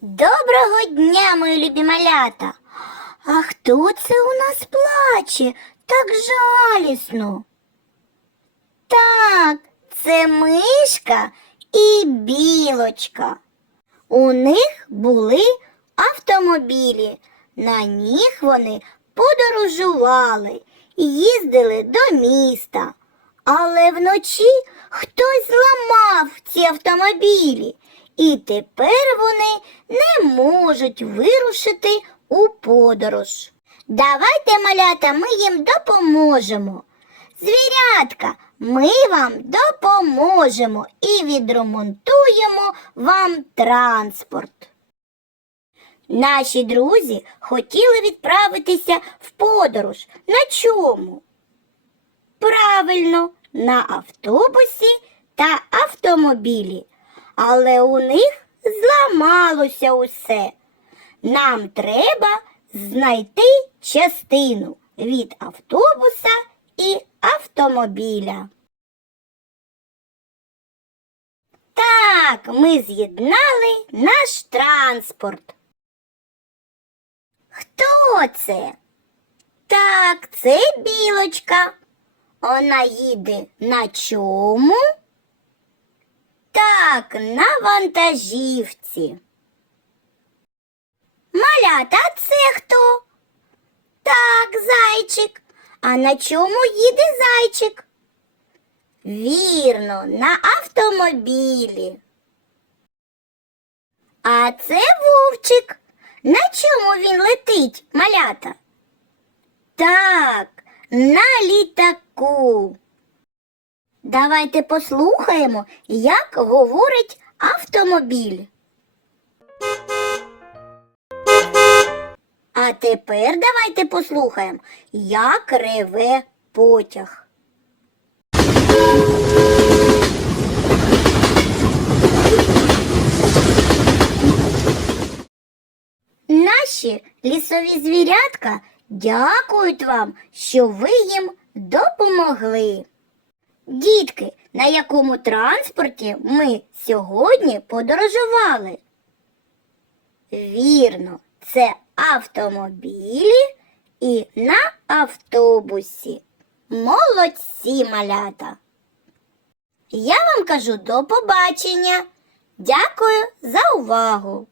Доброго дня, мої любі малята. А хто це у нас плаче так жалісно? Так, це мишка і білочка. У них були автомобілі. На них вони подорожували, і їздили до міста. Але вночі хтось зламав ці автомобілі, і тепер вони не можуть вирушити у подорож. Давайте, малята, ми їм допоможемо. Звірятка, ми вам допоможемо і відремонтуємо вам транспорт. Наші друзі хотіли відправитися в подорож. На чому? Правильно, на автобусі та автомобілі. Але у них зламалося усе. Нам треба знайти частину від автобуса і автомобіля. Так, ми з'єднали наш транспорт. Хто це? Так, це білочка. Вона їде на чому? Так, на вантажівці. Малята, це хто? Так, зайчик. А на чому їде зайчик? Вірно, на автомобілі. А це вовчик. На чому він летить, малята? Так, на літаку. Давайте послухаємо, як говорить автомобіль. А тепер давайте послухаємо, як реве потяг. Наші лісові звірятка дякують вам, що ви їм допомогли. Дітки, на якому транспорті ми сьогодні подорожували? Вірно, це автомобілі і на автобусі. Молодці малята. Я вам кажу до побачення. Дякую за увагу.